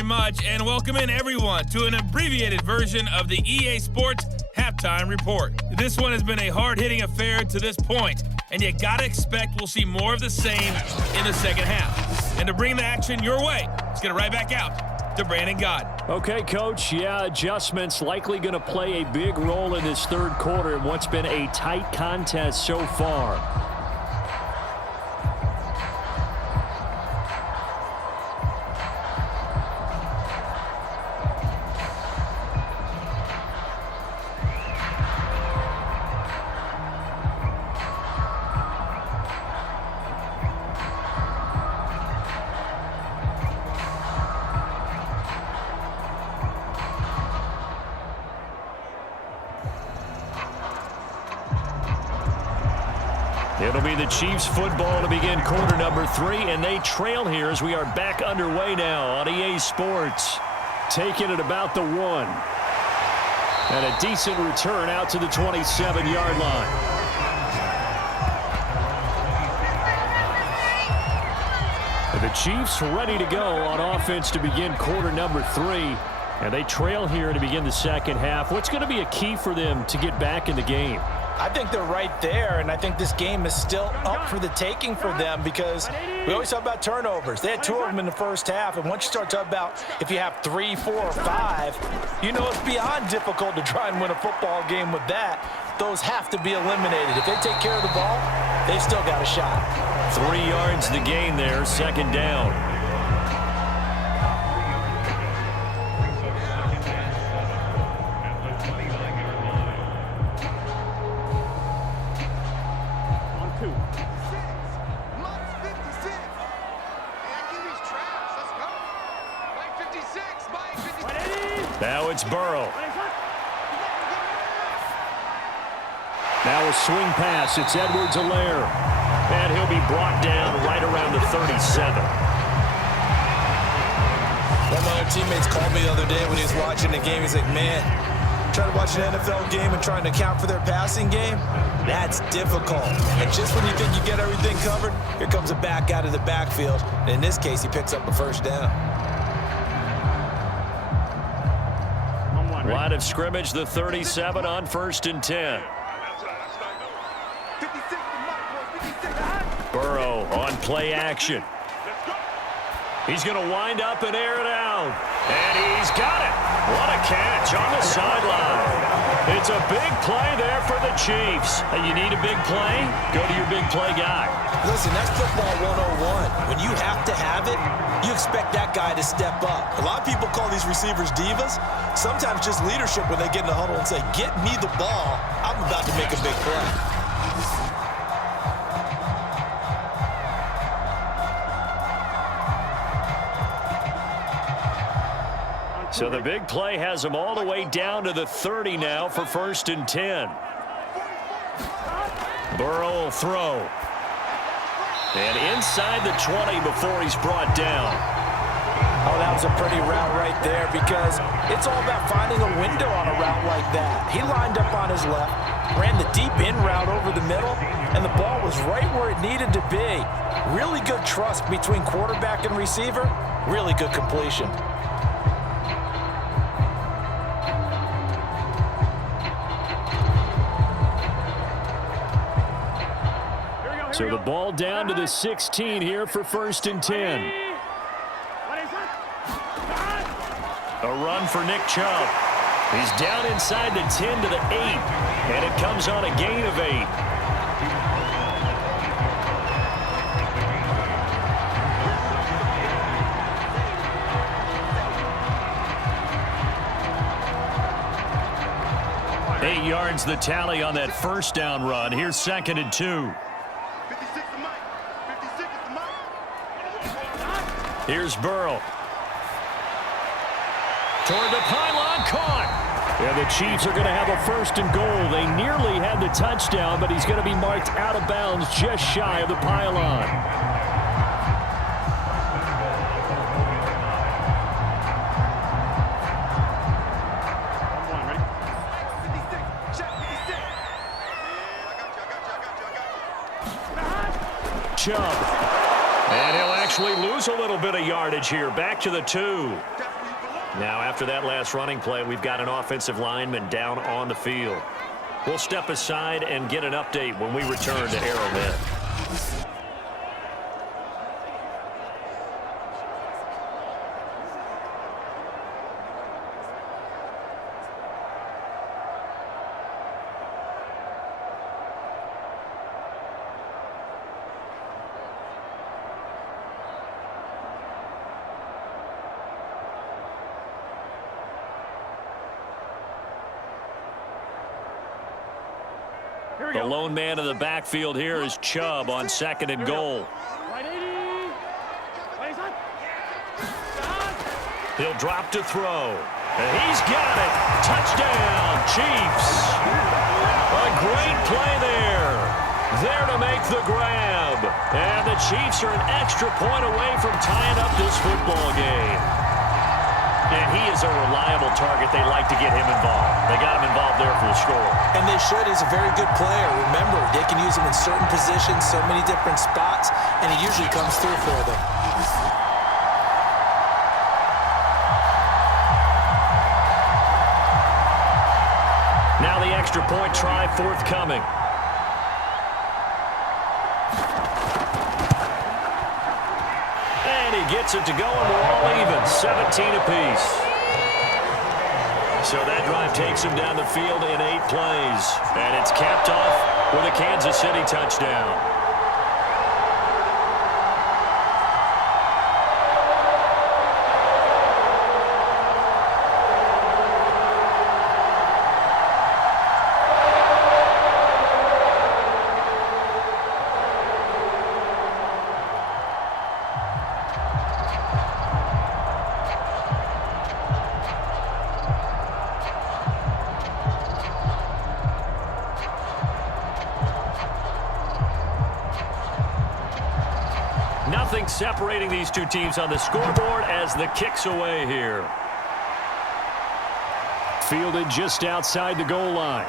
very much, and welcome in everyone to an abbreviated version of the EA Sports Halftime Report. This one has been a hard-hitting affair to this point, and you gotta expect we'll see more of the same in the second half. And to bring the action your way, let's get it right back out to Brandon God. Okay, Coach. Yeah, adjustments likely going to play a big role in this third quarter in what's been a tight contest so far. It'll be the Chiefs football to begin quarter number 3, and they trail here as we are back underway now on EA Sports. Taking it about the 1. And a decent return out to the 27-yard line. And the Chiefs ready to go on offense to begin quarter number 3. And they trail here to begin the second half. What's going to be a key for them to get back in the game? I think they're right there, and I think this game is still up for the taking for them because we always talk about turnovers. They had 2 of them in the first half, and once you start talking about if you have 3, 4, or 5, you know it's beyond difficult to try and win a football game with that. Those have to be eliminated. If they take care of the ball, they've still got a shot. 3 yards the gain there, second down. Now it's Burrow. Now a swing pass. It's Edwards-Helaire. And he'll be brought down right around the 37. One of my other teammates called me the other day when he was watching the game. He's like, man, trying to watch an NFL game and trying to account for their passing game, that's difficult. And just when you think you get everything covered, here comes a back out of the backfield. And in this case, he picks up a first down. Line of scrimmage, the 37 on 1st and 10. Burrow on play action. He's going to wind up and air it out. And he's got it. What a catch on the sideline. It's a big play there for the Chiefs. You need a big play? Go to your big play guy. Listen, that's football 101. When you have to have it, you expect that guy to step up. A lot of people call these receivers divas. Sometimes just leadership when they get in the huddle and say, get me the ball. I'm about to make a big play. So the big play has them all the way down to the 30 now for 1st and 10. Burrow will throw. And inside the 20 before he's brought down. Oh, that was a pretty route right there because it's all about finding a window on a route like that. He lined up on his left, ran the deep in route over the middle, and the ball was right where it needed to be. Really good trust between quarterback and receiver. Really good completion. So the ball down to the 16 here for 1st and 10. A run for Nick Chubb. He's down inside the 10 to the 8. And it comes on a gain of 8. Eight yards the tally on that first down run. Here's 2nd and 2. Here's Burrow. Toward the pylon, caught. Yeah, the Chiefs are going to have a 1st and goal. They nearly had the touchdown, but he's going to be marked out of bounds just shy of the pylon. Chubb. And he'll actually lose lose a little bit of yardage here. Back to the 2. Now, after that last running play, we've got an offensive lineman down on the field. We'll step aside and get an update when we return to Arrowhead. The lone man in the backfield here is Chubb on 2nd and goal. He'll drop to throw. And he's got it. Touchdown, Chiefs. A great play there. There to make the grab. And the Chiefs are an extra point away from tying up this football game. And he is a reliable target. They like to get him involved. They got him involved there for the score. And they should. He's a very good player. Remember, they can use him in certain positions, so many different spots, and he usually comes through for them. Now the extra point try forthcoming. And he gets it to go, and we're all even, 17 apiece. So that drive takes him down the field in 8 plays. And it's capped off with a Kansas City touchdown. Nothing separating these two teams on the scoreboard as the kick's away here. Fielded just outside the goal line.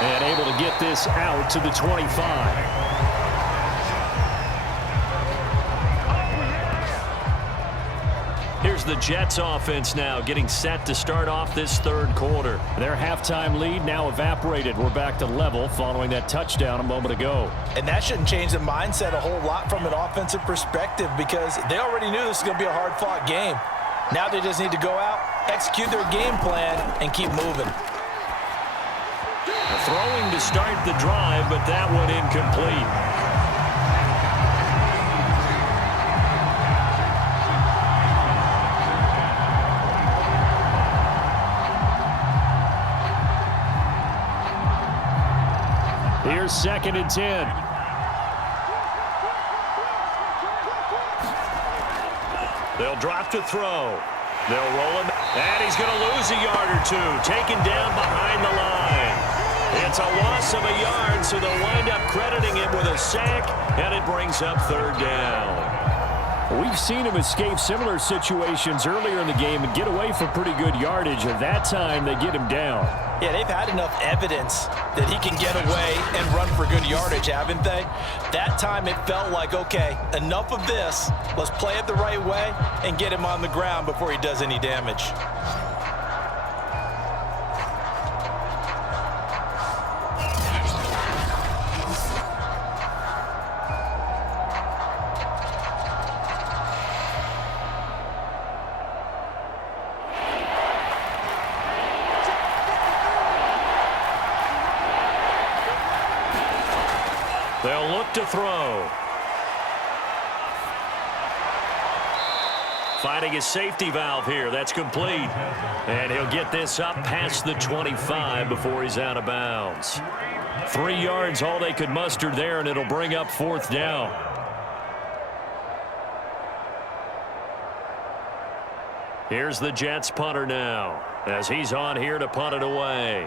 And able to get this out to the 25. Here's the Jets offense now getting set to start off this 3rd quarter. Their halftime lead now evaporated. We're back to level following that touchdown a moment ago. And that shouldn't change the mindset a whole lot from an offensive perspective because they already knew this was going to be a hard-fought game. Now they just need to go out, execute their game plan, and keep moving. Throwing to start the drive, but that one incomplete. Here's 2nd and 10. They'll drop to throw. They'll roll him. And he's going to lose a yard or 2. Taken down behind the line. It's a loss of a yard, so they'll wind up crediting him with a sack, and it brings up 3rd down. We've seen him escape similar situations earlier in the game and get away for pretty good yardage, and that time they get him down. Yeah, they've had enough evidence that he can get away and run for good yardage, haven't they? That time it felt like, okay, enough of this. Let's play it the right way and get him on the ground before he does any damage. They'll look to throw. Finding his safety valve here. That's complete. And he'll get this up past the 25 before he's out of bounds. 3 yards, all they could muster there, and it'll bring up 4th down. Here's the Jets punter now, as he's on here to punt it away.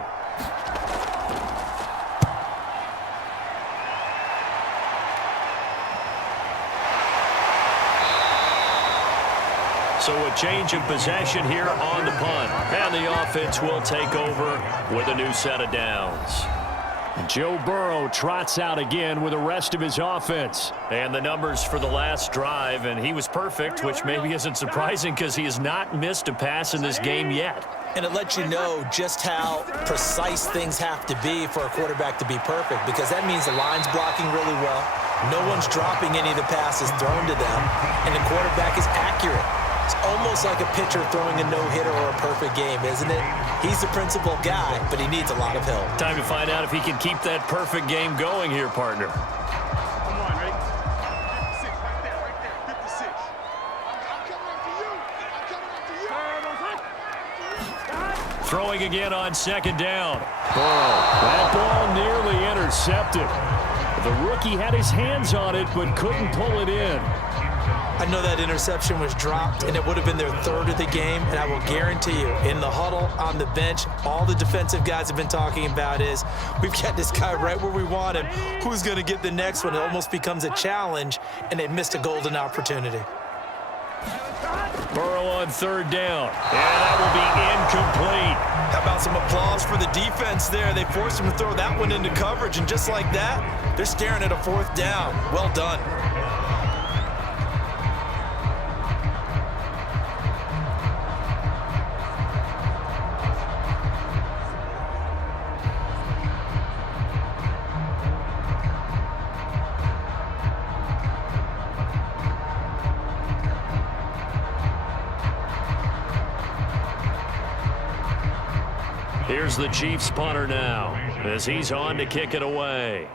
So a change of possession here on the punt. And the offense will take over with a new set of downs. Joe Burrow trots out again with the rest of his offense. And the numbers for the last drive, and he was perfect, which maybe isn't surprising because he has not missed a pass in this game yet. And it lets you know just how precise things have to be for a quarterback to be perfect, because that means the line's blocking really well. No one's dropping any of the passes thrown to them, and the quarterback is accurate. It's almost like a pitcher throwing a no-hitter or a perfect game, isn't it? He's the principal guy, but he needs a lot of help. Time to find out if he can keep that perfect game going here, partner. Come on, ready? 56, right there, 56. I'm coming up to you. Throwing again on second down. Burrow, that ball nearly intercepted. The rookie had his hands on it, but couldn't pull it in. I know that interception was dropped, and it would have been their third of the game, and I will guarantee you, in the huddle, on the bench, all the defensive guys have been talking about is, we've got this guy right where we want him. Who's going to get the next one? It almost becomes a challenge, and they missed a golden opportunity. Burrow on third down, and that will be incomplete. How about some applause for the defense there? They forced him to throw that one into coverage, and just like that, they're staring at a fourth down. Well done. Here's the Chiefs punter now as he's on to kick it away.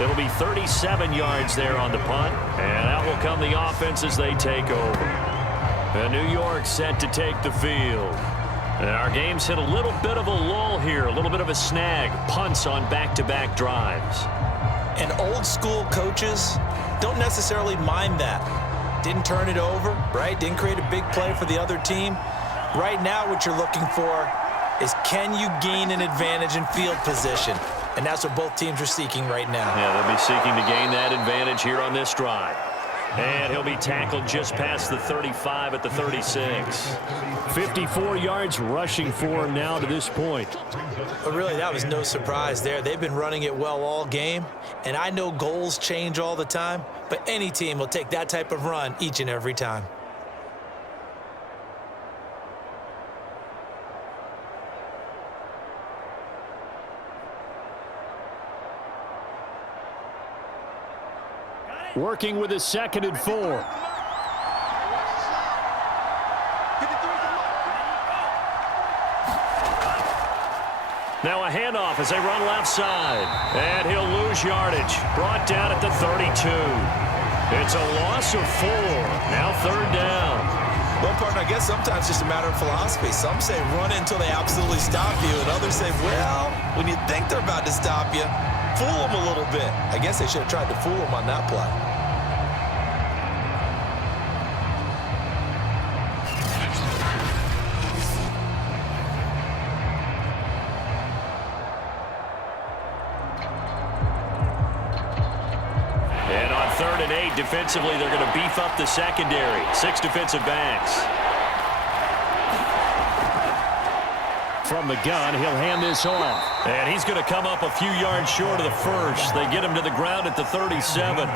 It'll be 37 yards there on the punt, and out will come the offense as they take over. And New York set to take the field. And our game's hit a little bit of a lull here, a little bit of a snag. Punts on back-to-back drives. And old school coaches don't necessarily mind that. Didn't turn it over, right? Didn't create a big play for the other team. Right now what you're looking for is, can you gain an advantage in field position? And that's what both teams are seeking right now. Yeah, they'll be seeking to gain that advantage here on this drive. And he'll be tackled just past the 35 at the 36. 54 yards rushing for him now to this point. But really, that was no surprise there. They've been running it well all game. And I know goals change all the time, but any team will take that type of run each and every time. Working with a 2nd and 4. Now a handoff as they run left side. And he'll lose yardage. Brought down at the 32. It's a loss of 4. Now 3rd down. Well, partner, I guess sometimes it's just a matter of philosophy. Some say run until they absolutely stop you, and others say, well, when you think they're about to stop you, fool them a little bit. I guess they should have tried to fool them on that play. And on 3rd and 8, defensively, they're going to beef up the secondary. 6 defensive backs. From the gun, he'll hand this off. And he's going to come up a few yards short of the first. They get him to the ground at the 37.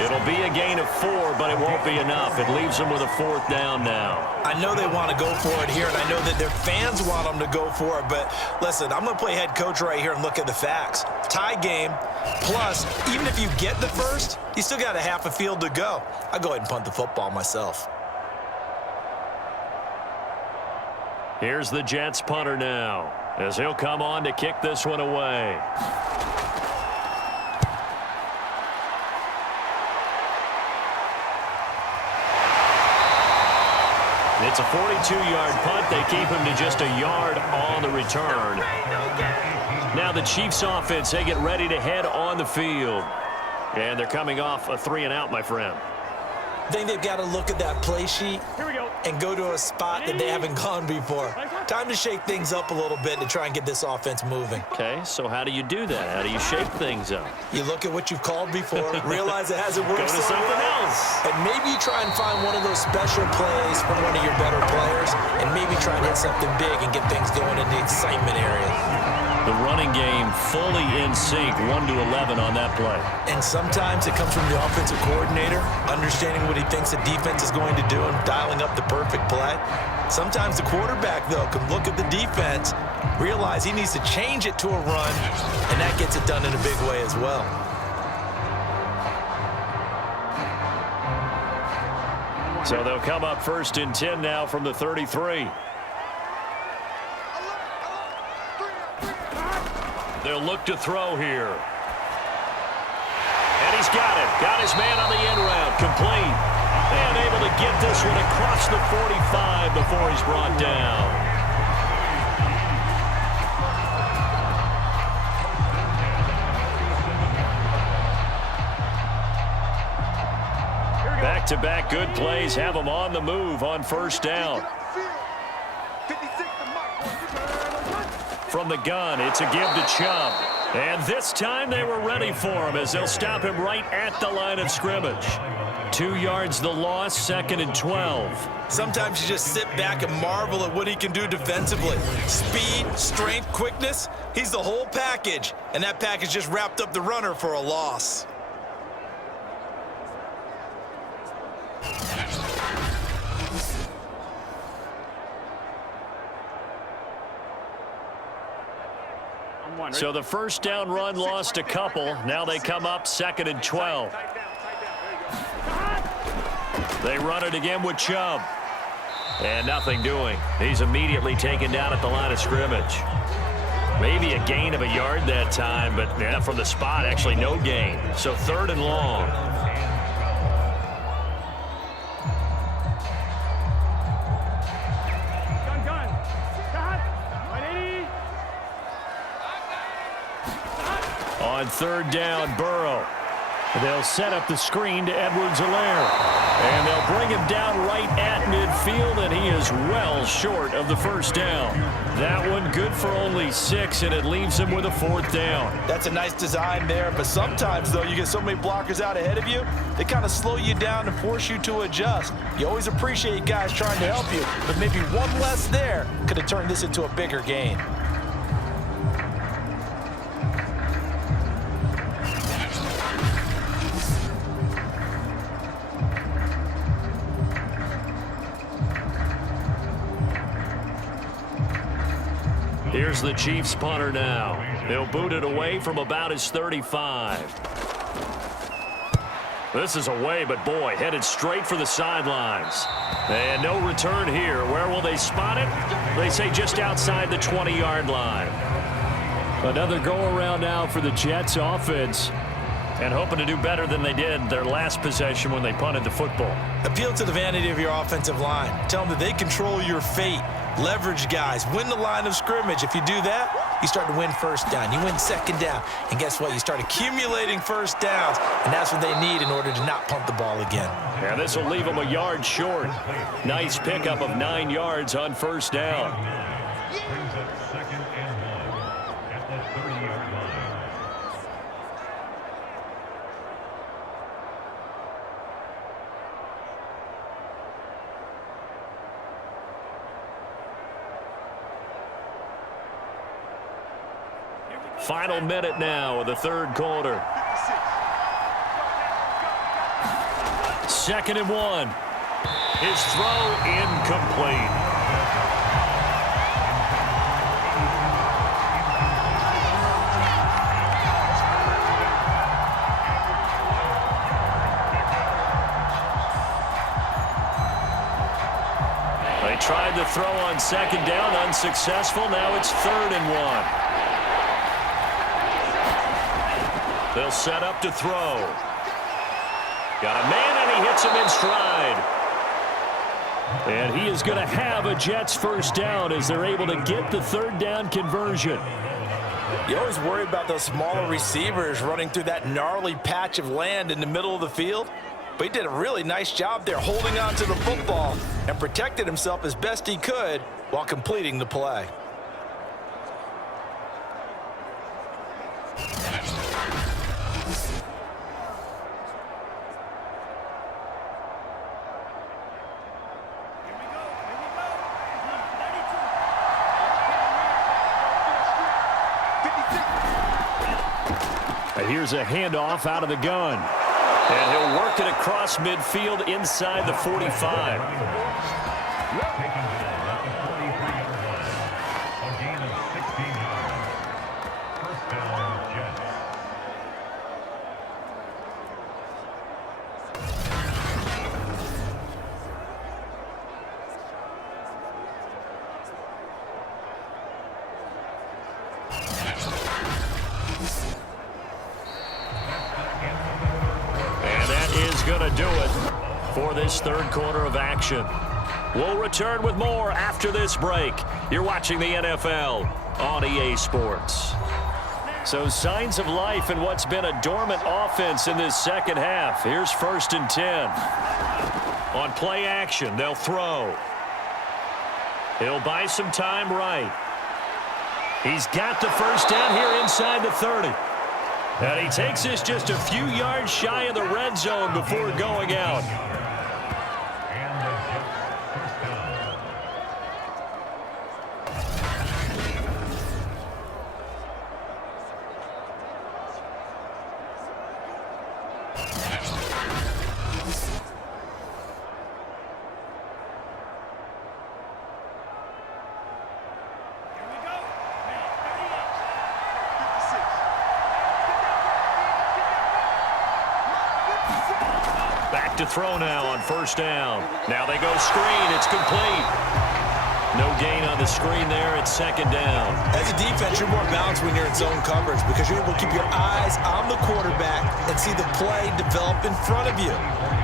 It'll be a gain of 4, but it won't be enough. It leaves them with a 4th down now. I know they want to go for it here, and I know that their fans want them to go for it, but listen, I'm going to play head coach right here and look at the facts. Tie game, plus, even if you get the first, you still got a half a field to go. I'll go ahead and punt the football myself. Here's the Jets punter now, as he'll come on to kick this one away. It's a 42-yard punt. They keep him to just a yard on the return. Now the Chiefs offense, they get ready to head on the field. And they're coming off a 3-and-out, my friend. think they've got to look at that play sheet and go to a spot that they haven't gone before. Time to shake things up a little bit to try and get this offense moving. Okay, so how do you do that? How do you shake things up? You look at what you've called before, realize it hasn't worked Go to something else. and maybe you try and find one of those special plays from one of your better players, and maybe try and hit something big and get things going in the excitement area. The running game fully in sync, 1-11 on that play. And sometimes it comes from the offensive coordinator, understanding what he thinks the defense is going to do and dialing up the perfect play. Sometimes the quarterback, though, can look at the defense, realize he needs to change it to a run, and that gets it done in a big way as well. So they'll come up 1st and 10 now from the 33. They'll look to throw here. And he's got it. Got his man on the end route. Complete. And able to get this one across the 45 before he's brought down. Back-to-back good plays have him on the move on 1st down. From the gun, it's a give to Chubb. And this time they were ready for him as they'll stop him right at the line of scrimmage. 2 yards the loss, 2nd and 12. Sometimes you just sit back and marvel at what he can do defensively. Speed, strength, quickness, he's the whole package. And that package just wrapped up the runner for a loss. So the 1st down run lost a couple. Now they come up 2nd and 12. They run it again with Chubb. And nothing doing. He's immediately taken down at the line of scrimmage. Maybe a gain of a yard that time, but yeah, from the spot, actually no gain. So 3rd and long. On 3rd down, Burrow. They'll set up the screen to Edwards-Helaire. And they'll bring him down right at midfield, and he is well short of the 1st down. That one good for only 6, and it leaves him with a 4th down. That's a nice design there, but sometimes, though, you get so many blockers out ahead of you, they kind of slow you down and force you to adjust. You always appreciate guys trying to help you, but maybe one less there could have turned this into a bigger gain. Here's the Chiefs punter now. They'll boot it away from about his 35. This is away, but boy, headed straight for the sidelines. And no return here. Where will they spot it? They say just outside the 20-yard line. Another go-around now for the Jets offense. And hoping to do better than they did their last possession when they punted the football. Appeal to the vanity of your offensive line. Tell them that they control your fate. Leverage guys. Win the line of scrimmage. If you do that, you start to win 1st down. You win 2nd down. And guess what? You start accumulating 1st downs. And that's what they need in order to not punt the ball again. Yeah, this will leave them a yard short. Nice pickup of 9 yards on 1st down. Final minute now of the 3rd quarter. 2nd and 1. His throw incomplete. They tried to throw on 2nd down, unsuccessful. Now it's 3rd and 1. They'll set up to throw. Got a man, and he hits him in stride. And he is going to have a Jets 1st down as they're able to get the 3rd down conversion. You always worry about those smaller receivers running through that gnarly patch of land in the middle of the field. but he did a really nice job there holding on to the football and protected himself as best he could while completing the play. And here's a handoff out of the gun. And he'll work it across midfield inside the 45. Going to do it for this third quarter of action. We'll return with more after this break. You're watching the NFL on EA Sports. So signs of life in what's been a dormant offense in this second half. Here's 1st and 10. On play action, they'll throw. He'll buy some time right. He's got the first down here inside the 30. And he takes this just a few yards shy of the red zone before going out. Back to throw now on 1st down. Now they go screen. It's complete. No gain on the screen there. It's 2nd down. As a defense, you're more balanced when you're in zone coverage because you're able to keep your eyes on the quarterback and see the play develop in front of you.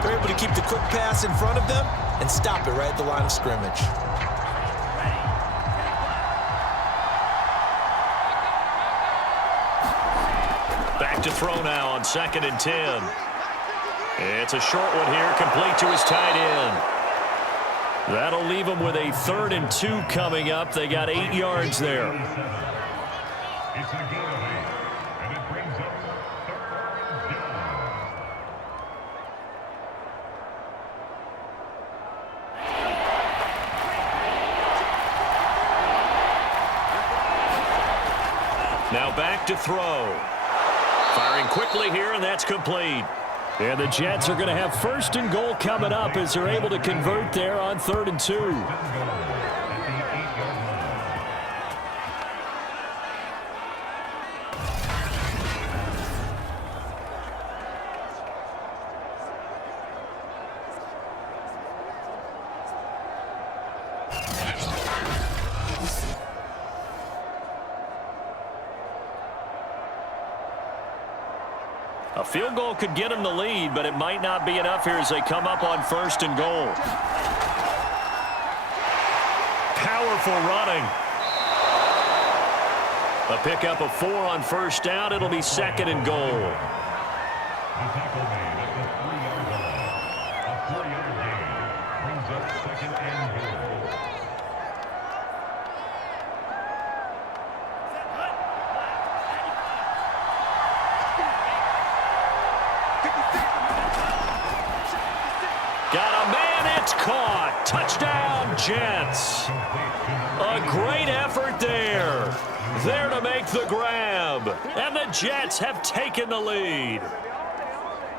They're able to keep the quick pass in front of them and stop it right at the line of scrimmage. Back to throw now on 2nd and 10. It's a short one here, complete to his tight end. That'll leave him with a 3rd and 2 coming up. They got 8 yards there. It's a gain of 8, and it brings up 3rd down. Now back to throw. Firing quickly here, and that's complete. And the Jets are going to have 1st and goal coming up as they're able to convert there on 3rd and 2. A field goal could get them the lead, but it might not be enough here as they come up on 1st and goal. Powerful running. A pickup of 4 on 1st down. It'll be 2nd and goal. The tackle made at the 3-yard line. A 4-yard gain brings up 2nd and goal. Got a man, it's caught. Touchdown, Jets. A great effort there. There to make the grab. And the Jets have taken the lead.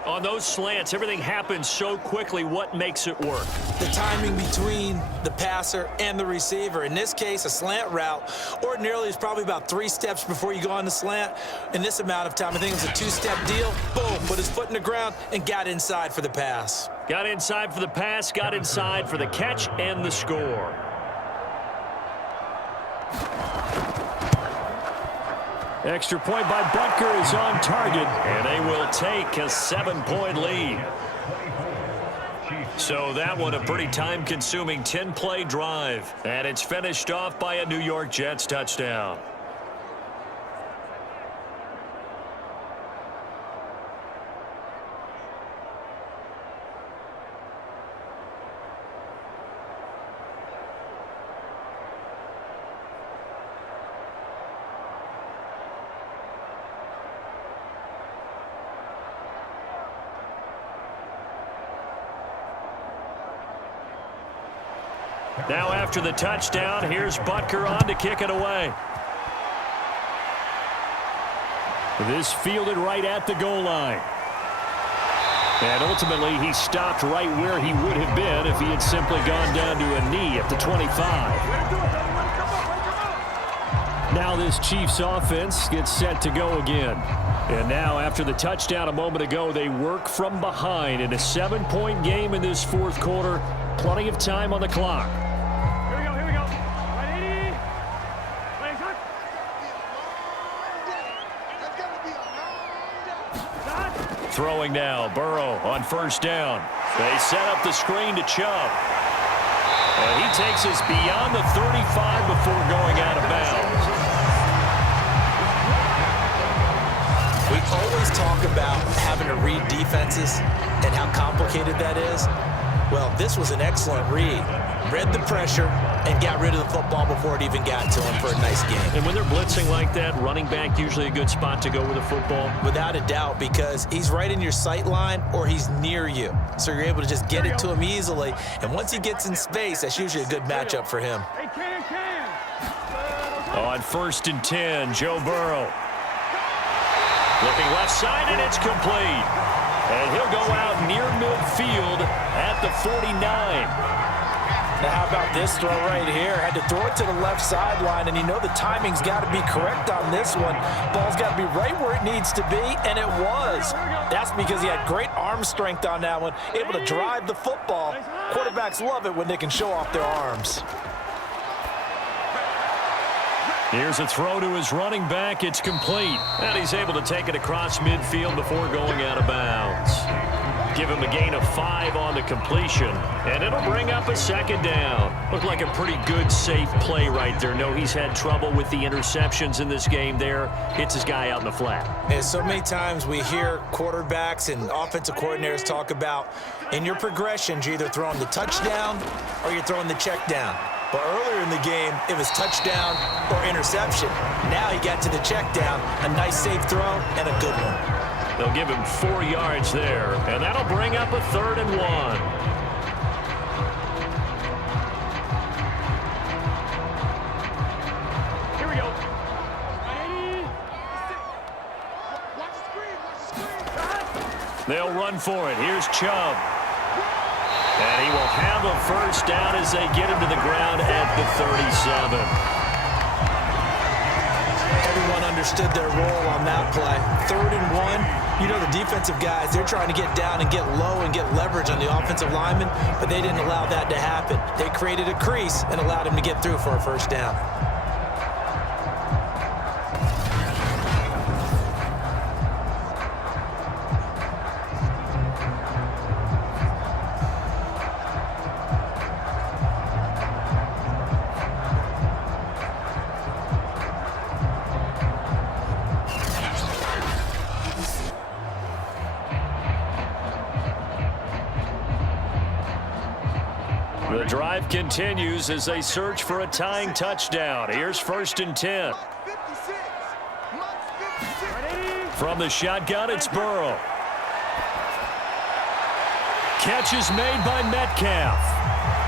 On those slants, everything happens so quickly. What makes it work? The timing between the passer and the receiver. In this case, a slant route ordinarily is probably about 3 steps before you go on the slant. In this amount of time, I think it was a 2-step deal. Boom, put his foot in the ground and got inside for the pass. Got inside for the pass, got inside for the catch and the score. Extra point by Butker is on target, and they will take a 7-point lead. So that one a pretty time-consuming 10-play drive, and it's finished off by a New York Jets touchdown. Now after the touchdown, here's Butker on to kick it away. This fielded right at the goal line. And ultimately, he stopped right where he would have been if he had simply gone down to a knee at the 25. Now this Chiefs offense gets set to go again. And now after the touchdown a moment ago, they work from behind in a 7-point game in this fourth quarter. Plenty of time on the clock. Here we go. Right, 80. Throwing now, Burrow on first down. They set up the screen to Chubb. And he takes us beyond the 35 before going out of bounds. We always talk about having to read defenses and how complicated that is. Well, this was an excellent read. Read the pressure and got rid of the football before it even got to him for a nice game. And when they're blitzing like that, running back usually a good spot to go with a football? Without a doubt, because he's right in your sight line or he's near you. So you're able to just get it to him easily. And once he gets in space, that's usually a good matchup for him. On 1st and 10, Joe Burrow. Looking left side, and it's complete. And he'll go out near midfield at the 49. Now how about this throw right here? Had to throw it to the left sideline, and you know the timing's got to be correct on this one. Ball's got to be right where it needs to be, and it was. That's because he had great arm strength on that one, able to drive the football. Quarterbacks love it when they can show off their arms. Here's a throw to his running back. It's complete. And he's able to take it across midfield before going out of bounds. Give him a gain of 5 on the completion, and it'll bring up a second down. Looked like a pretty good, safe play right there. No, he's had trouble with the interceptions in this game there. Hits his guy out in the flat. And so many times we hear quarterbacks and offensive coordinators talk about in your progressions, you're either throwing the touchdown or you're throwing the check down. But earlier in the game, it was touchdown or interception. Now he got to the check down, a nice safe throw, and a good one. They'll give him 4 yards there, and that'll bring up a 3rd and 1. Here we go. They'll run for it. Here's Chubb. And he will have a first down as they get him to the ground at the 37. Everyone understood their role on that play. 3rd and 1. You know the defensive guys, they're trying to get down and get low and get leverage on the offensive lineman, but they didn't allow that to happen. They created a crease and allowed him to get through for a first down. The drive continues as they search for a tying touchdown. Here's 1st and 10. From the shotgun, it's Burrow. Catch is made by Metcalf.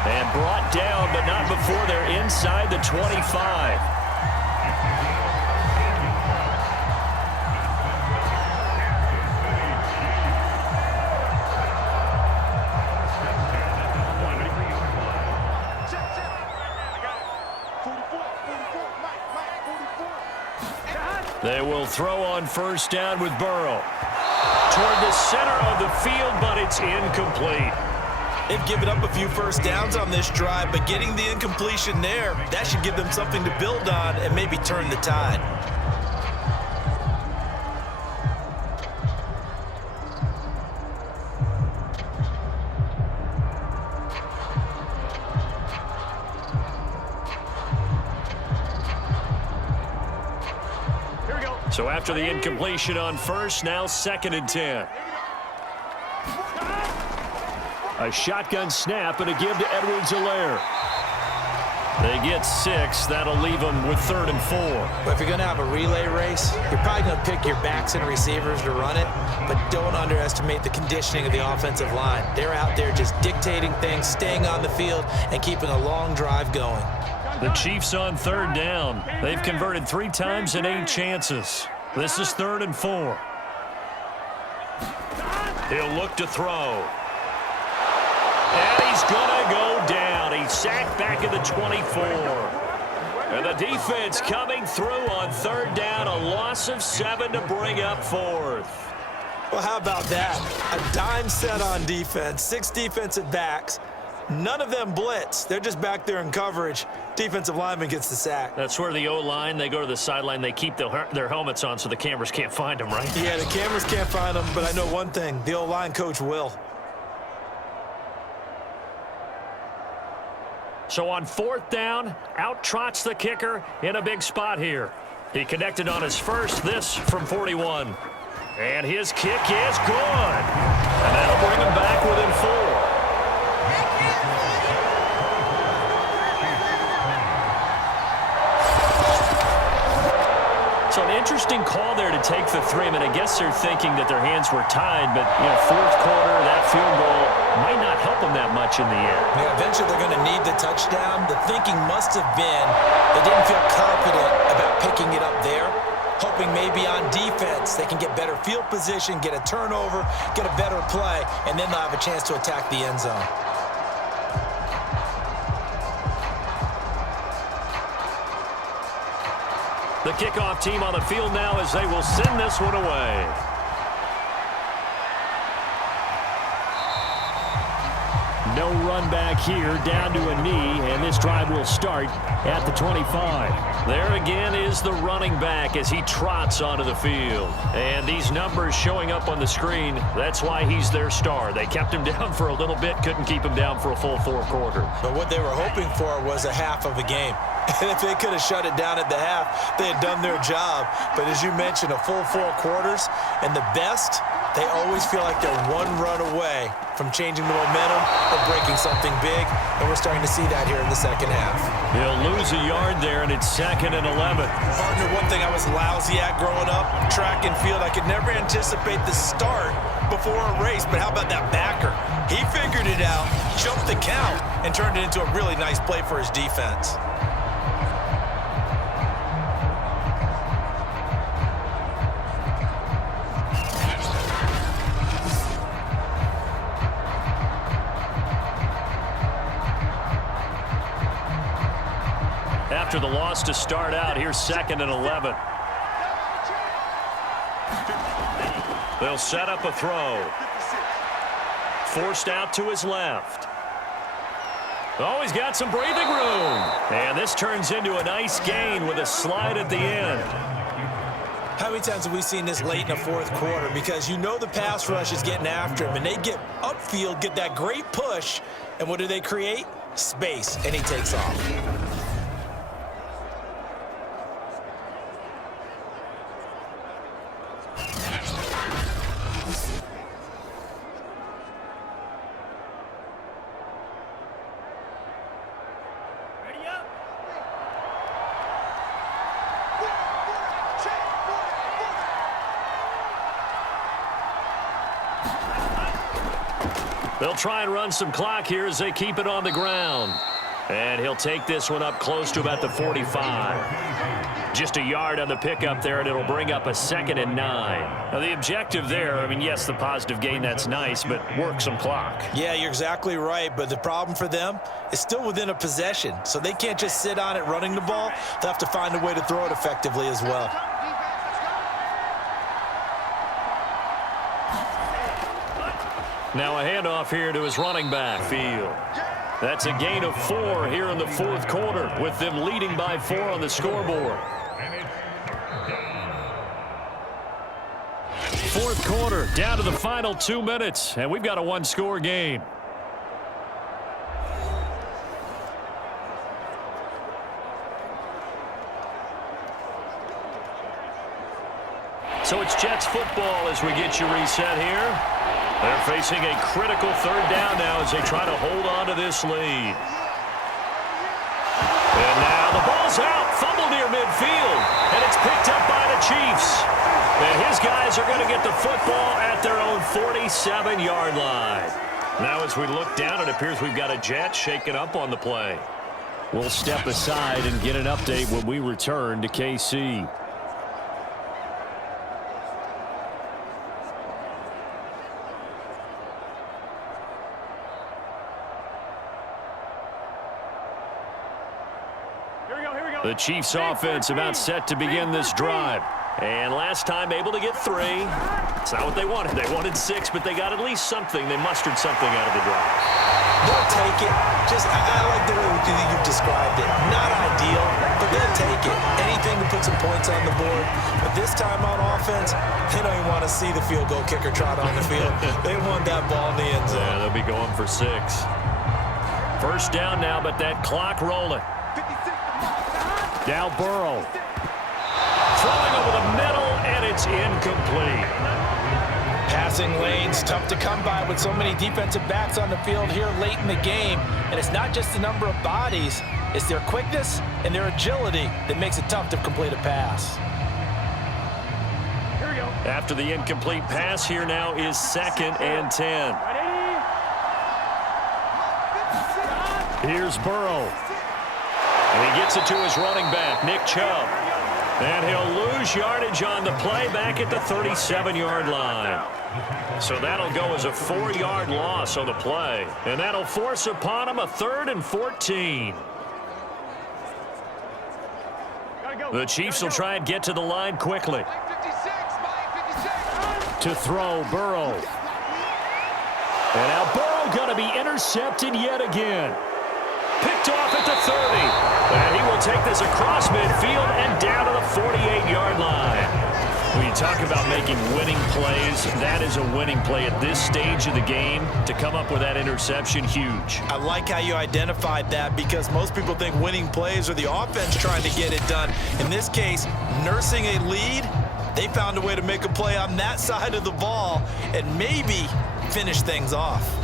And brought down, but not before they're inside the 25. They will throw on first down with Burrow. Toward the center of the field, but it's incomplete. They've given up a few first downs on this drive, but getting the incompletion there, that should give them something to build on and maybe turn the tide. So after the incompletion on first, now 2nd and 10. A shotgun snap and a give to Edwards-Helaire. They get 6. That'll leave them with 3rd and 4. But if you're going to have a relay race, you're probably going to pick your backs and receivers to run it, but don't underestimate the conditioning of the offensive line. They're out there just dictating things, staying on the field, and keeping a long drive going. The Chiefs on 3rd down. They've converted 3 times in 8 chances. This is 3rd and 4. He'll look to throw. And he's going to go down. He's sacked back at the 24. And the defense coming through on 3rd down. A loss of 7 to bring up 4th. Well, how about that? A dime set on defense, 6 defensive backs. None of them blitz. They're just back there in coverage. Defensive lineman gets the sack. That's where the O-line, they go to the sideline, they keep their helmets on so the cameras can't find them, right? Yeah, the cameras can't find them, but I know one thing. The O-line coach will. So on 4th down, out trots the kicker in a big spot here. He connected on his first, this from 41. And his kick is good. And that'll bring him back within 4. So an interesting call there to take the 3. I mean, I guess they're thinking that their hands were tied, but, 4th quarter, that field goal might not help them that much in the end. Yeah, eventually they're going to need the touchdown. The thinking must have been they didn't feel confident about picking it up there, hoping maybe on defense they can get better field position, get a turnover, get a better play, and then they'll have a chance to attack the end zone. The kickoff team on the field now as they will send this one away. No run back here, down to a knee, and this drive will start at the 25. There again is the running back as he trots onto the field. And these numbers showing up on the screen, that's why he's their star. They kept him down for a little bit, couldn't keep him down for a full 4 quarters. But what they were hoping for was a half of a game. And if they could have shut it down at the half, they had done their job. But as you mentioned, a full 4 quarters, and the best, they always feel like they're one run away from changing the momentum or breaking something big, and we're starting to see that here in the second half. He'll lose a yard there, and it's 2nd and 11. Partner, one thing I was lousy at growing up, track and field, I could never anticipate the start before a race, but how about that backer? He figured it out, jumped the count, and turned it into a really nice play for his defense. After the loss to start out, here's 2nd and 11. They'll set up a throw. Forced out to his left. Oh, he's got some breathing room. And this turns into a nice gain with a slide at the end. How many times have we seen this late in the 4th quarter? Because you know the pass rush is getting after him, and they get upfield, get that great push, and what do they create? Space, and he takes off. They'll try and run some clock here as they keep it on the ground. And he'll take this one up close to about the 45. Just a yard on the pickup there, and it'll bring up a 2nd and 9. Now, the objective there, I mean, yes, the positive gain, that's nice, but work some clock. Yeah, you're exactly right, but the problem for them is still within a possession, so they can't just sit on it running the ball. They'll have to find a way to throw it effectively as well. Now a handoff here to his running back. Field. That's a gain of 4 here in the 4th quarter, with them leading by 4 on the scoreboard. 4th quarter, down to the final 2 minutes, and we've got a 1-score game. So it's Jets football as we get you reset here. They're facing a critical 3rd down now as they try to hold on to this lead. falls out, fumble near midfield, and it's picked up by the Chiefs. And his guys are going to get the football at their own 47-yard line. Now as we look down, it appears we've got a Jet shaken up on the play. We'll step aside and get an update when we return to KC. The Chiefs offense about set to begin this drive. And last time able to get 3. It's not what they wanted. They wanted 6, but they got at least something. They mustered something out of the drive. They'll take it. I like the way you described it. Not ideal, but they'll take it. Anything to put some points on the board. But this time on offense, they don't even want to see the field goal kicker trot on the field. They want that ball in the end zone. Yeah, they'll be going for 6. First down now, but that clock rolling. Now Burrow. Throwing over the middle, and it's incomplete. Passing lanes, tough to come by with so many defensive backs on the field here late in the game. And it's not just the number of bodies, it's their quickness and their agility that makes it tough to complete a pass. Here we go. After the incomplete pass, here now is 2nd and 10. Here's Burrow. And he gets it to his running back, Nick Chubb. And he'll lose yardage on the play back at the 37-yard line. So that'll go as a 4-yard loss on the play. And that'll force upon him a 3rd and 14. The Chiefs will try and get to the line quickly. To throw, Burrow. And now Burrow going to be intercepted yet again. Picked off at the 30. And he will take this across midfield and down to the 48-yard line. When you talk about making winning plays, that is a winning play at this stage of the game. To come up with that interception, huge. I like how you identified that because most people think winning plays are the offense trying to get it done. In this case, nursing a lead, they found a way to make a play on that side of the ball and maybe finish things off.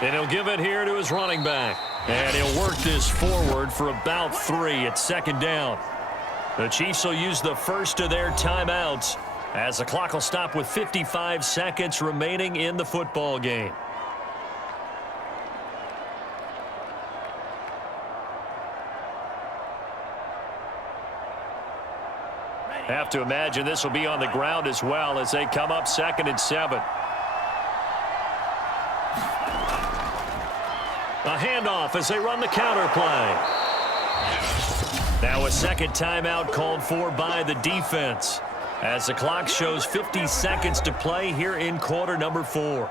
And he'll give it here to his running back. And he'll work this forward for about 3 at 2nd down. The Chiefs will use the first of their timeouts as the clock will stop with 55 seconds remaining in the football game. Have to imagine this will be on the ground as well as they come up 2nd and 7. A handoff as they run the counter play. Now a 2nd timeout called for by the defense as the clock shows 50 seconds to play here in quarter number 4.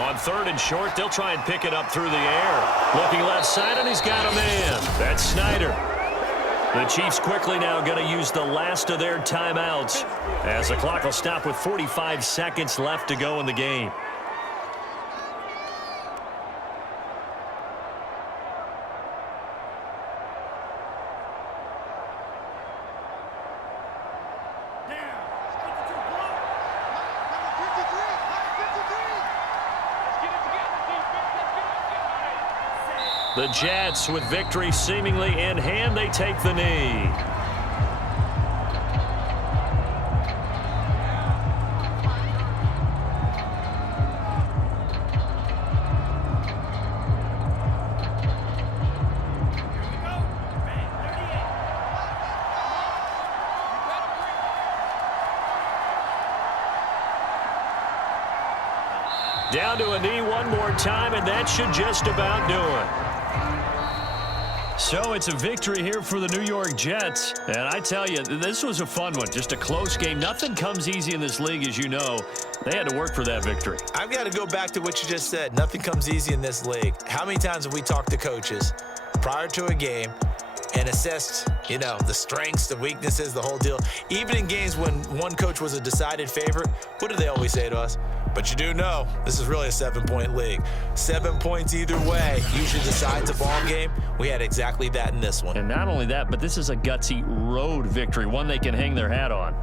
On 3rd and short, they'll try and pick it up through the air. Looking left side, and he's got a man. That's Snyder. The Chiefs quickly now going to use the last of their timeouts as the clock will stop with 45 seconds left to go in the game. The Jets, with victory seemingly in hand, they take the knee. Down to a knee one more time, and that should just about do it. So it's a victory here for the New York Jets. And I tell you, this was a fun one. Just a close game. Nothing comes easy in this league, as you know. They had to work for that victory. I've got to go back to what you just said. Nothing comes easy in this league. How many times have we talked to coaches prior to a game, and assess, the strengths, the weaknesses, the whole deal. Even in games when one coach was a decided favorite, what do they always say to us? But you do know this is really a 7-point league. 7 points either way usually decides a ball game. We had exactly that in this one. And not only that, but this is a gutsy road victory, one they can hang their hat on.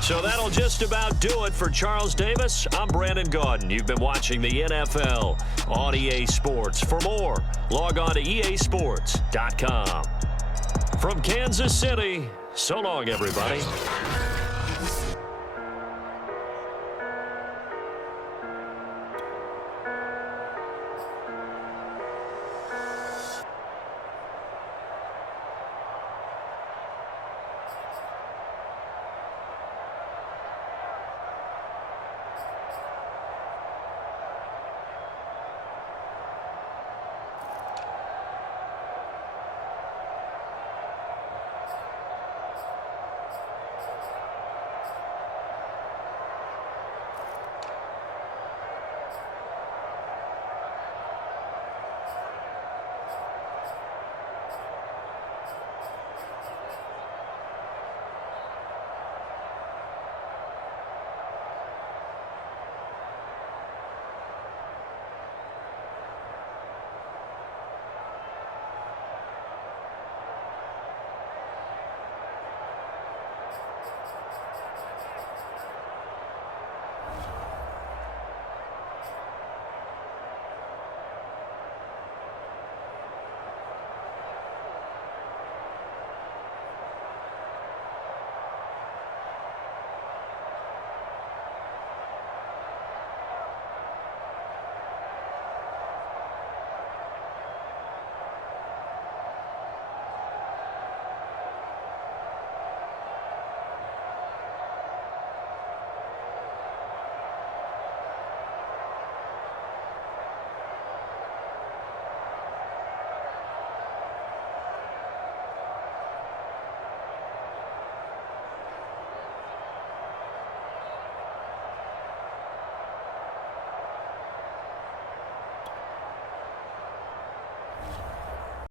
So that'll just about do it for Charles Davis. I'm Brandon Gaudin. You've been watching the NFL on EA Sports. For more, log on to easports.com. From Kansas City, so long, everybody.